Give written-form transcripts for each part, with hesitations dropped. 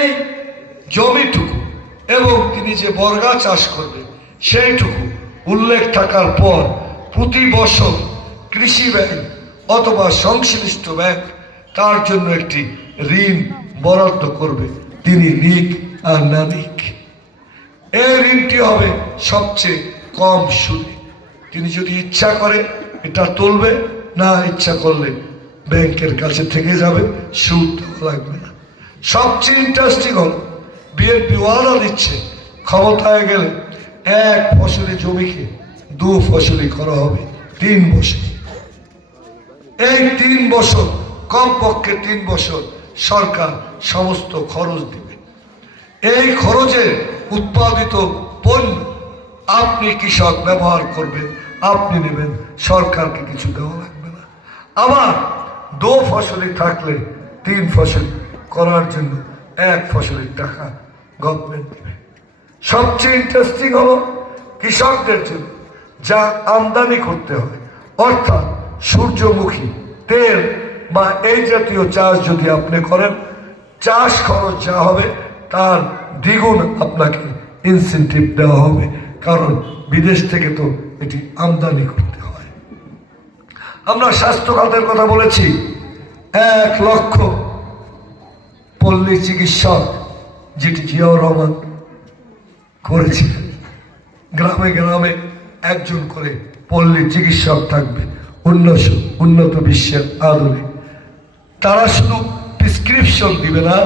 এই জমিটুকু এবং তিনি যে বর্গা চাষ করবেন সেইটুকু উল্লেখ থাকার পর প্রতি বছর কৃষি ব্যাংক অথবা সংশ্লিষ্ট ব্যাংক তার জন্য একটি ঋণ বরাদ্দ করবে, তিনি নিক আর না নিক। এই ঋণটি হবে সবচেয়ে কম সুদে। তিনি যদি ইচ্ছা করে এটা তুলবে, না ইচ্ছা করলে ব্যাংকের কাছে থেকে যাবে, সুদ লাগবে না। সবচেয়ে ইন্টারেস্টিং হল বিএনপি ওয়াদা দিচ্ছে ক্ষমতায় গেলে এক ফসলি জমিকে দু ফসলি করা হবে 3 বছর। এই 3 বছর, কমপক্ষে 3 বছর সরকার সমস্ত খরচ দিবে। এই খরচে উৎপাদিত পণ্য আপনি কৃষক ব্যবহার করবেন, আপনি নেবেন, সরকারকে কিছু দেওয়া লাগবে না। আবার 2 ফসলি থাকলে 3 ফসল করার জন্য 1 ফসলের টাকা গভর্নমেন্ট দেবে। সবচেয়ে ইন্টারেস্টিং হলো কৃষকদের জন্য যা আমদানি করতে হয়, অর্থাৎ সূর্যমুখী তেল বা এই জাতীয় চাষ যদি আপনি করেন, চাষ খরচ যা হবে তার দ্বিগুণ আপনাকে ইনসেন্টিভ দেওয়া হবে, কারণ বিদেশ থেকে তো এটি আমদানি করতে হয়। আমরা স্বাস্থ্য খাতের কথা বলেছি, 1 লক্ষ পল্লী চিকিৎসক যেটি জিয়াউর রহমান করেছিলেন। গ্রামে গ্রামে একজন করে পল্লী চিকিৎসক থাকবে, উন্নত বিশ্বের আধুনিক। তারা শুধু প্রেসক্রিপশন দিবে না,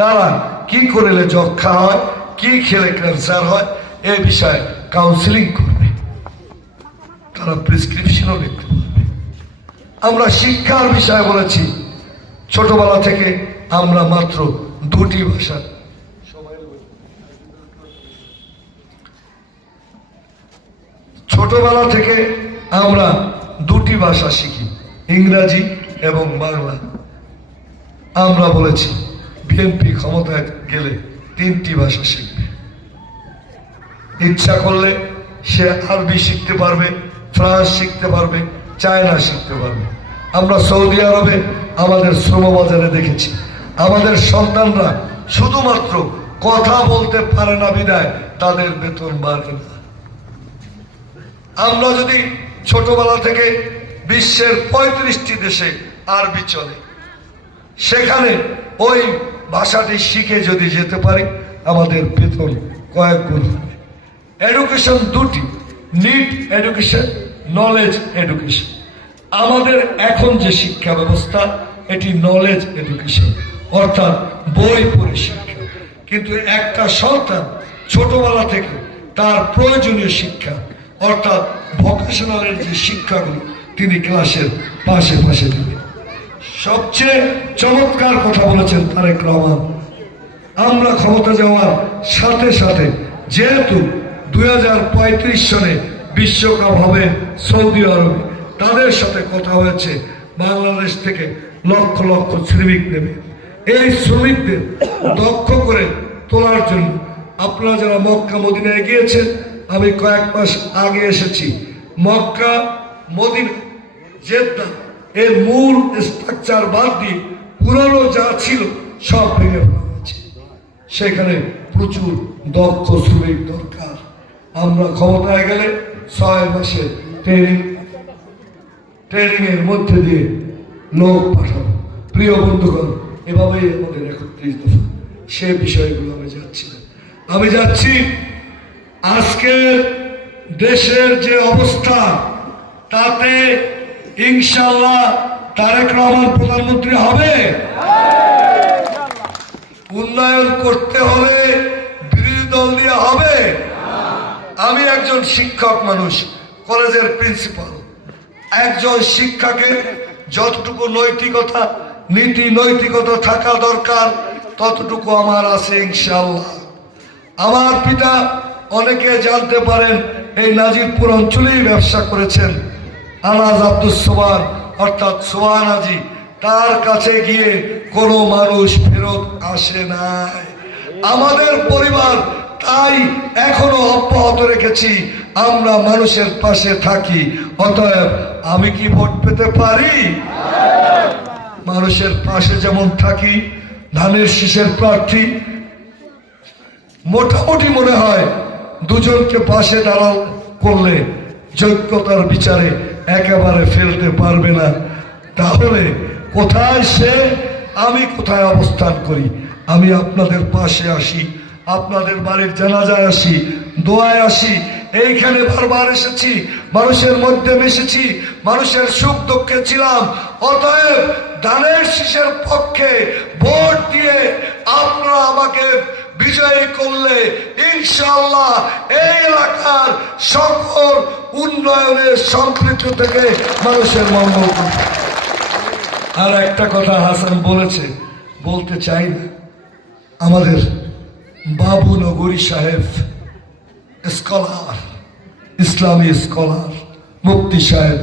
তারা কি করলে যক্ষা হয়, কি খেলে ক্যান্সার হয় এই বিষয়ে কাউন্সিলিং করবে, তারা প্রেসক্রিপশনও লিখতে পারবে। আমরা শিক্ষার বিষয়ে বলেছি, ছোটবেলা থেকে আমরা মাত্র 2টি ভাষা, ছোটবেলা থেকে আমরা 2টি ভাষা শিখি, ইংরাজি এবং বাংলা। আমরা বলেছি বিএনপি ক্ষমতায় গেলে 3টি ভাষা শিখবে। ইচ্ছা করলে সে আরবি শিখতে পারবে, ফ্রান্স শিখতে পারবে, চায়না শিখতে পারবে। আমরা সৌদি আরবে আমাদের শ্রমবাজারে দেখেছি, আমাদের সন্তানরা শুধুমাত্র কথা বলতে পারে না বিদায় তাদের বেতন বাড়ে না। আমরা যদি ছোটবেলা থেকে বিশ্বের 35টি দেশে আরবি চলে, সেখানে ওই ভাষাটি শিখে যদি যেতে পারি, আমাদের বেতন কয়েক গুণ হবে। এডুকেশন 2টি, নিড এডুকেশন, নলেজ এডুকেশন। আমাদের এখন যে শিক্ষা ব্যবস্থা এটি নলেজ এডুকেশন, অর্থাৎ বই পড়ে শিক্ষা। কিন্তু একটা সন্তান ছোটবেলা থেকে তার প্রয়োজনীয় শিক্ষা অর্থাৎ ভোকেশনালের যে শিক্ষাগুলো তিনি ক্লাসের পাশে পাশে দেবেন। সবচেয়ে চমৎকার কথা বলেছেন তারেক রহমান, আমরা ক্ষমতা যাওয়ার সাথে সাথে যেহেতু 2035 সনে বিশ্বকাপ হবে সৌদি আরবে, তাদের সাথে কথা হয়েছে বাংলাদেশ থেকে লক্ষ লক্ষ শ্রমিক নেবে। এই শ্রমিকদের দক্ষ করে তোলার জন্য আপনারা যারা মক্কা মদিনায় গিয়েছেন, আমি কয়েক মাস আগে এসেছি, মক্কা মদিনা জেদ্দা এর মূল স্ট্রাকচার বাদ দিয়ে পুরানো যা ছিল সব ভেঙে ফেলা হয়েছে। সেখানে প্রচুর দক্ষ শ্রমিক দরকার। আমরা ক্ষমতায় গেলে 6 মাসের ট্রেনিং এর মধ্যে দিয়ে লোক পাঠাবো। প্রিয় বন্ধুগণ, এভাবেই আমাদের 31 দফা, সে বিষয়গুলো আমি যাচ্ছি না। আমি যাচ্ছি আজকের দেশের যে অবস্থা, তাতে ইনশাআল্লাহ তারেক রহমান প্রধানমন্ত্রী হবে। উন্নয়ন করতে হলে বিরোধী দল দিয়ে হবে। আমি একজন শিক্ষক মানুষ, কলেজের প্রিন্সিপাল। একজন শিক্ষাকে যতটুকু নৈতিকতা, নীতি নৈতিকতা থাকা দরকার ততটুকু আমার আছে ইনশাআল্লাহ। আমার পিতা, অনেকে জানতে পারেন, এই নাজিরপুর অঞ্চলেই ব্যবসা করেছেন। আনাজ আব্দুস সোবহান অর্থাৎ সোবহান হাজী, তার কাছে গিয়ে কোনো মানুষ ফেরত আসে নাই। আমাদের পরিবার তাই এখনো অব্যাহত রেখেছি, আমরা মানুষের পাশে থাকি। অতএব আমি কি ভোট পেতে পারি? মানুষের পাশে যেমন থাকি, ধানের শীষের প্রার্থী মোটামুটি মনে হয় দুজনকে পাশে দাঁড়াল করলে যোগ্যতার বিচারে একেবারে ফেলতে পারবে না। তাহলে কোথায় সে, আমি কোথায় অবস্থান করি? আমি আপনাদের পাশে আসি, আপনাদের বাড়ির জানাজায় আসি, দোয়ায় আসি। এইখানে বারবার এসেছি, মানুষের মধ্যে মিশেছি, মানুষের সুখ দুঃখে ছিলাম। অতএব ধানের শীষের পক্ষে ভোট দিয়ে আপনারা আমাকে বিজয়ী করলে ইনশাআল্লাহ এই এলাকার সকল উন্নয়নের সম্পৃক্ত থেকে মানুষের মঙ্গল করবে। আর একটা কথা হাসান বলেছে, বলতে চাই না, আমাদের বাবু নগরী সাহেব স্কলার, ইসলামী স্কলার মুফতি সাহেব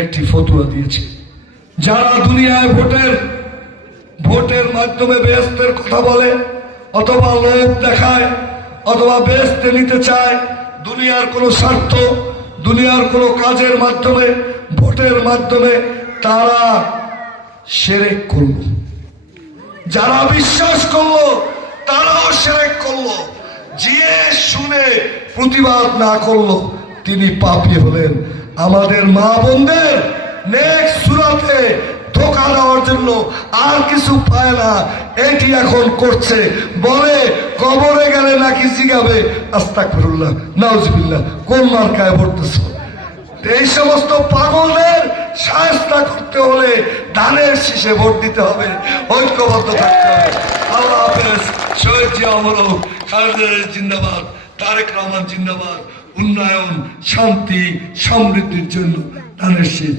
একটি ফতোয়া দিয়েছে, যারা দুনিয়ায় ভোটের মাধ্যমে বেহেশতের কথা বলে অথবা লোভ দেখায় অথবা বেহেশতে নিতে চায়, দুনিয়ার কোনো স্বার্থ, দুনিয়ার কোনো কাজের মাধ্যমে, ভোটের মাধ্যমে, তারা শিরক করল। যারা বিশ্বাস করলো তারাও শিরক করলো। যে শুনে প্রতিবাদ না করলো তিনি পাপী হলেন। আমাদের মা বোনদের নেক্সট সূরাতে ধোঁকা দেওয়ার জন্য আর কিছু পায় না, এটি এখন করছে। বলে কবরে গেলে নাকি জিগাবে আস্তাগফিরুল্লাহ নাউজুবিল্লাহ, কোন মার্কায় ভরতেছ? এই সমস্ত পাগলদের শায়েস্তা করতে হলে ধানের শীষে ভোট দিতে হবে, ঐক্যবদ্ধ থাকতে হবে। আল্লাহ হাফেজ। শহীদ জিয়া অমর হোক, খালেদা জিয়া জিন্দাবাদ, তারেক রহমান জিন্দাবাদ। উন্নয়ন, শান্তি, সমৃদ্ধির জন্য ধানের শীষ।